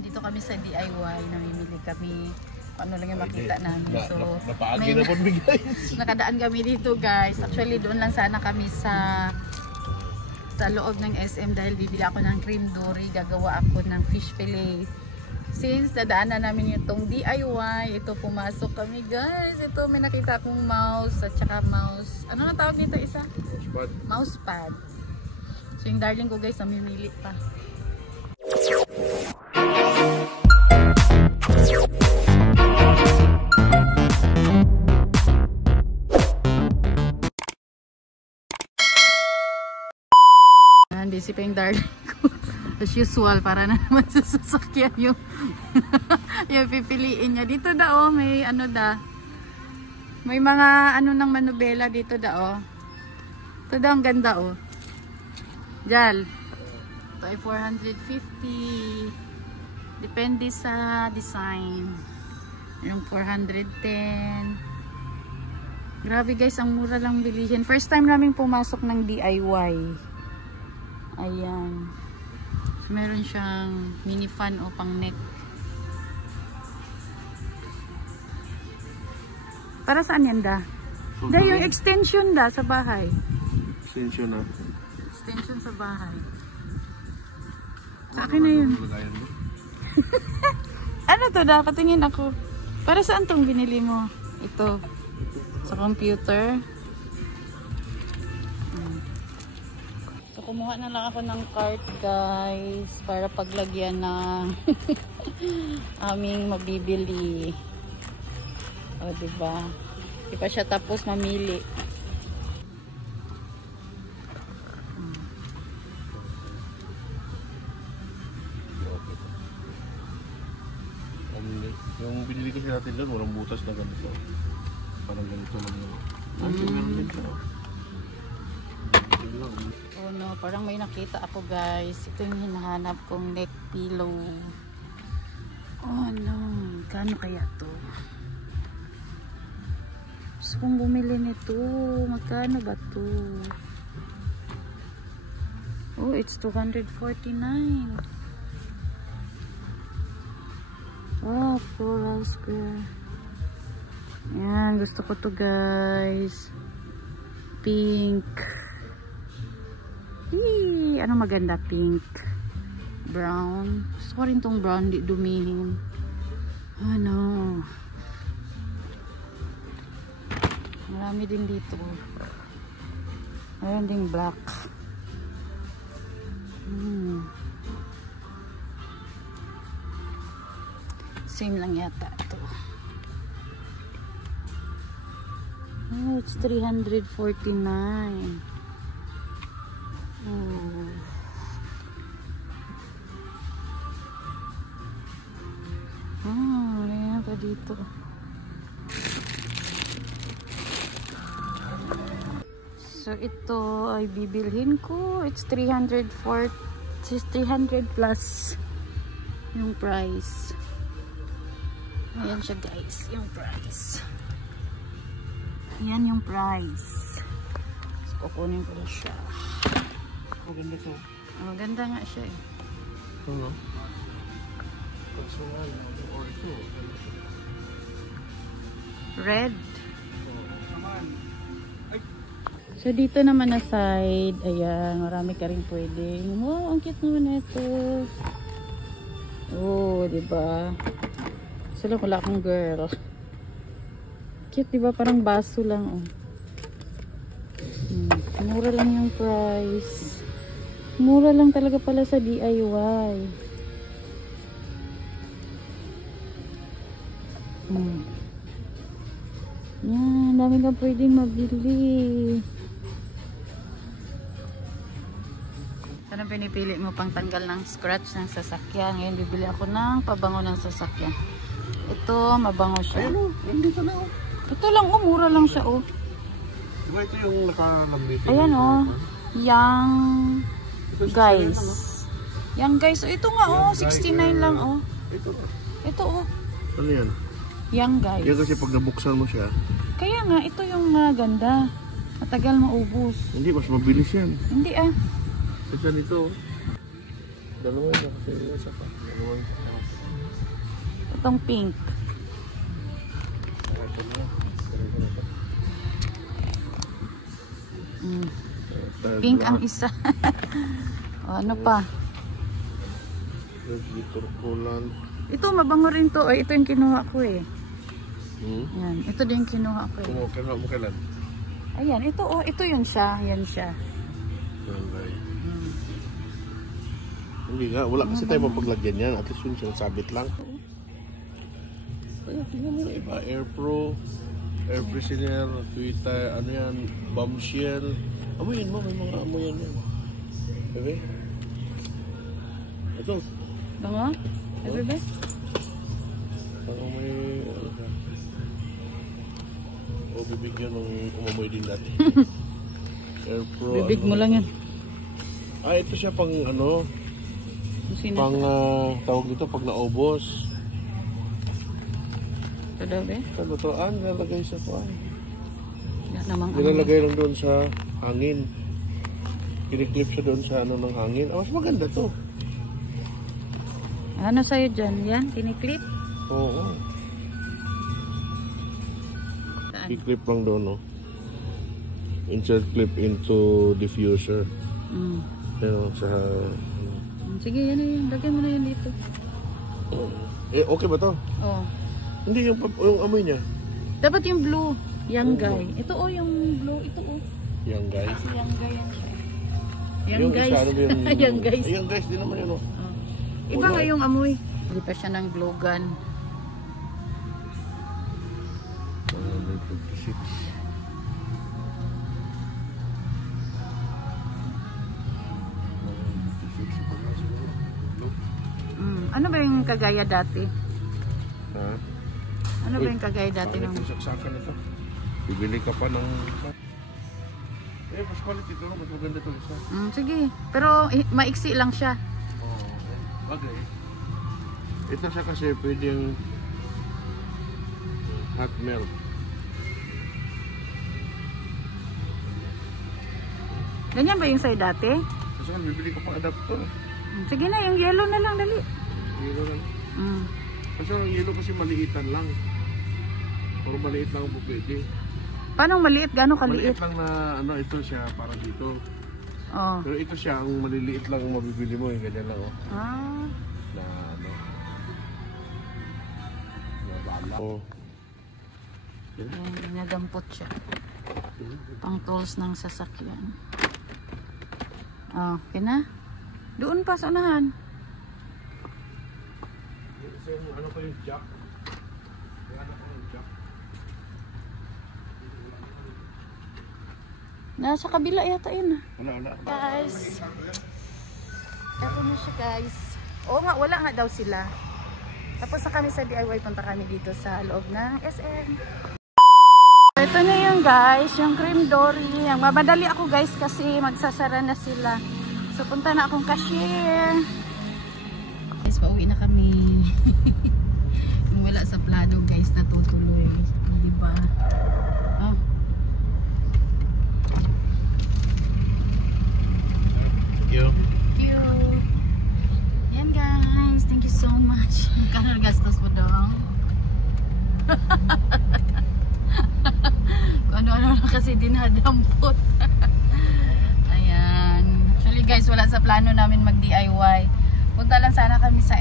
Nandito kami sa DIY, namimili kami. Ano lang yung makita namin. So, napaagi na po guys. Nakadaan kami dito guys. Actually, doon lang sana kami sa loob ng SM dahil bibili ako ng cream dory. Gagawa ako ng fish fillet. Since dadaanan namin itong DIY, ito pumasok kami guys. Ito may nakita akong mouse at saka mouse. Ano na tawag nito isa? Mouse pad. So yung darling ko guys, namimili pa. Busy pa yung darling ko. As usual, para na naman sa sasakyan yung yung pipiliin niya. Dito da oh, may ano da. May mga ano ng manubela dito da oh. Ito da ang ganda oh. Jal. Ito ay 450. Depende sa design. Yung 410. Grabe guys, ang mura lang bilihin. First time namin pumasok ng DIY. Ayan. So, meron siyang mini fan o pang neck. Para saan yan da? Da yung extension da sa bahay. Extension na. Extension sa bahay. Sa akin na yun. Ano to da? Patingin ako. Para saan tong binili mo? Ito. Sa computer. Kumuha na lang ako ng cart guys para paglagyan ng aming mabibili. O diba? Di pa siya tapos mamili. Yung binili kasi natin doon, walang butas na ganito. Parang ganito lang yun. Meron din siya. Oh no, parang may nakita ako guys. Ito yung hinahanap kong neck pillow. Oh no, kano kaya to? Gusto kong bumili nito. Magkano ba to? Oh, it's 249. Oh, floral square. Yan, gusto ko to guys. Pink. Ano maganda? Pink, brown. Gusto ko rin tong brown, di dumihin. Ano, marami din dito. Mayroon ding black. Same lang yata ito. Oh, it's 349. Oh. Ayan pa dito. So ito ay bibilhin ko. It's 300 plus yung price. Ayan siya guys, yung price. Ayan yung price. So kukunin ko na siya. Maganda to. Maganda nga siya eh. Ano? Personal. Or ito. Red. So dito naman na side, ayan, marami ka rin pwede. Wow, ang cute naman ito. Oh, diba? Sila wala akong girl. Cute, diba? Parang baso lang, oh. Mura lang yung price. Mura lang talaga pala sa DIY. Yan, dami kang pwedeng mabili. Ano pinipili mo pang tanggal ng scratch ng sasakyan? Ngayon bibili ako ng pabango ng sasakyan. Ito, mabango siya. Ayun, nandito na oh. Ito lang, oh, mura lang siya, oh. Diba ito yung nakalambit? Ayan, oh. Young guys. Young guys. Oh, ito nga, oh. 69 lang, oh. Ito, oh. Ano yan? Young guys. Yan kasi pag nabuksan mo siya. Kaya nga, ito yung ganda. Matagal maubos. Hindi, mas mabilis yan. Hindi, ah. Kasi nito. Dalawa na kasi isa pa. Dalawa. Itong pink. Pink ang isa. O, ano pa? Turkulan. Ito, mabango rin to. Ito yung kinuha ko eh. Hmm? Yan. Ito din yung kinuha ko eh. Kumuha mo kailan? Ayan, ito oh. Ito yun siya. Yan siya. Okay. Hindi nga, wala kasi tayo mapaglagyan yan. At least yung sinasabit lang. Kaya tingnan mo na iba. Air Pro, Air Freshener, Twitter, ano yan, Bombshell. Amoyin mo, may mga amoyan yan. Okay? Ito. Bango? Ito ba? Parang may, ano ka. O bibigyan ng umamoy din dati. Air Pro. Bibig mo ano. lang yan. Ah, ito siya pang ano, pang tawag dito pag naubos. Ito daw ba? Kalutuan, nilalagay sa kuan. Nilalagay lang doon sa hangin. Kiniklip siya doon sa ano ng hangin. Ah, mas maganda to. Ano sa'yo dyan? Yan? Kiniklip? Oo. Saan? Kiklip lang doon, no? Insert clip into diffuser. Pero sa... Sige, yan na yan. Lagyan mo na yan dito. Eh, okay ba to? Oh. Hindi, yung amoy niya. Dapat yung blue. Young guy. Ito oh, yung blue. Ito oh. Young guys. Kasi young guy yan siya. Young Yung guys. isa, ano ba yung... Young guys. Young guys din naman yun, no? Oh. Iba nga yung amoy. Hindi pa siya ng glue gun. 156. Ano ba yung kagaya dati? Ha? Ano ba yung kagaya dati Bakit ng... yung saksakan ito? Bibili ka pa ng... Eh, mas quality ito. Mas maganda ito isa. Sige. Pero maiksi lang siya. Oo. Bagay. Ito siya kasi pwedeng hot melt. Ganyan ba yung sa'yo dati? Kasi kan bibili ka pang adapter. Sige na, yung yellow na lang, dali. Yellow lang. Mm. Kasi ang yellow kasi maliitan lang. Puro maliit lang ang pwede. Paano maliit? Gano'ng Maliit kaliit? lang na ano ito siya para dito. Oh. Pero ito siya ang maliliit lang ang mabibili mo. Yung ganyan lang oh. Ah. Na ano. Na bala. Oh. Ayan, ginagampot siya. Pang tools ng sasakyan. Oh, okay na? Doon pa sa unahan. Yung ano pa yung jack? Yung ano pa yung jack? Nasa kabila yata yun. Wala. Guys. Ito na siya guys. Oo nga, wala nga daw sila. Tapos na kami sa DIY, punta kami dito sa loob ng SM. Ito na yung guys, yung cream dory. Mamadali ako guys kasi magsasara na sila. So punta na akong cashier. Guys, pauwi na kami. Yung wala sa plano guys, natutuloy. Diba? Oh. Thank you. Thank you. Yan guys, thank you so much. Magkano gastos mo daw? Ano-ano na kasi dinadampot. Ayan. Actually guys, wala sa plano namin mag-DIY. Punta lang sana kami sa